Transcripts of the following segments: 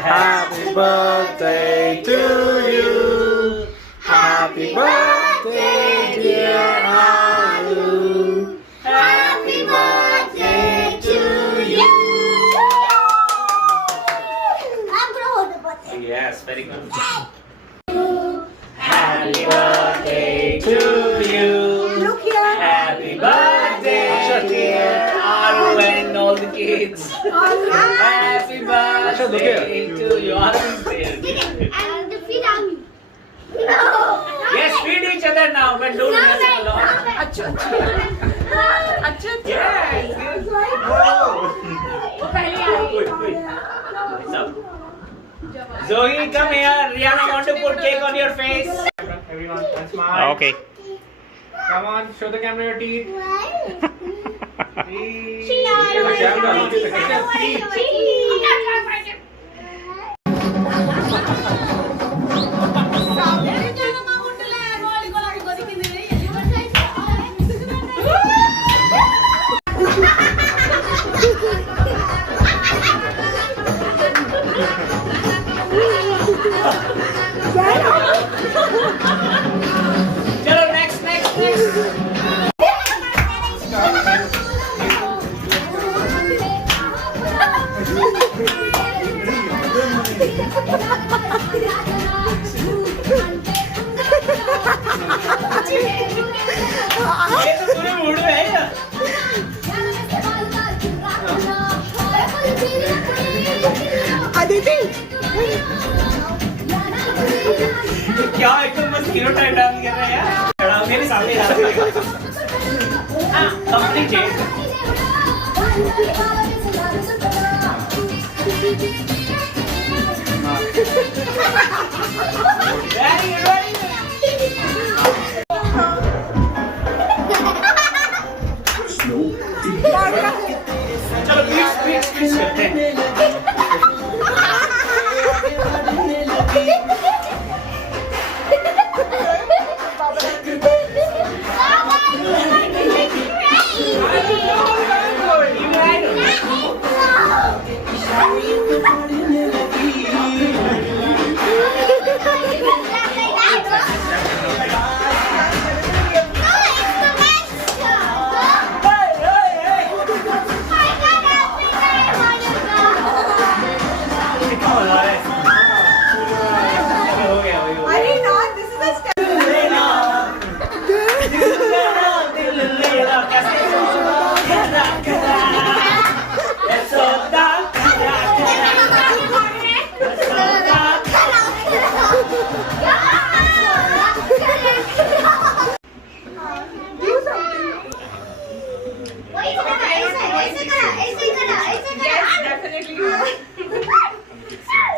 Happy birthday to you. Happy birthday, dear Alu. Happy birthday to you. I'm gonna hold the birthday. Yes, very good. Happy birthday to you. Look here. Happy birthday, dear Alu and all the kids. Happy birthday to you. Alu is there. And the feet on you. No. Yes, feed each other now, but don't mess it along. अच्छा अच्छा Yes. वो पहले आई Wait. Stop. Zoe, come here. Rihanna want to put cake on your face. Everyone, and smile. Okay. Come on, show the camera your teeth. Chalo, next. ये तो पूरे mood में है यार। अदिति क्या एकदम मस्त हीरो टाइप डांस कर रहा है यार। खड़ा हो मेरे सामने यार। हाँ, कंप्लीट है। Very good. चलो स्पीच करते हैं।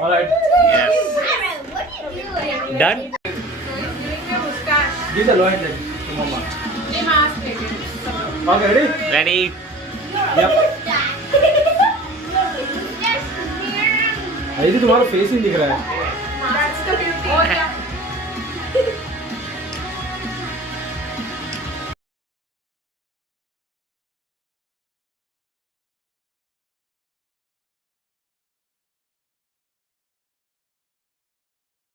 Alright. Yes. Done? Give the low hand to mama. ये मास्क लेके Okay, ready? Ready? Yep. ये तो तुम्हारा फेस ही दिख रहा है। That's the beauty.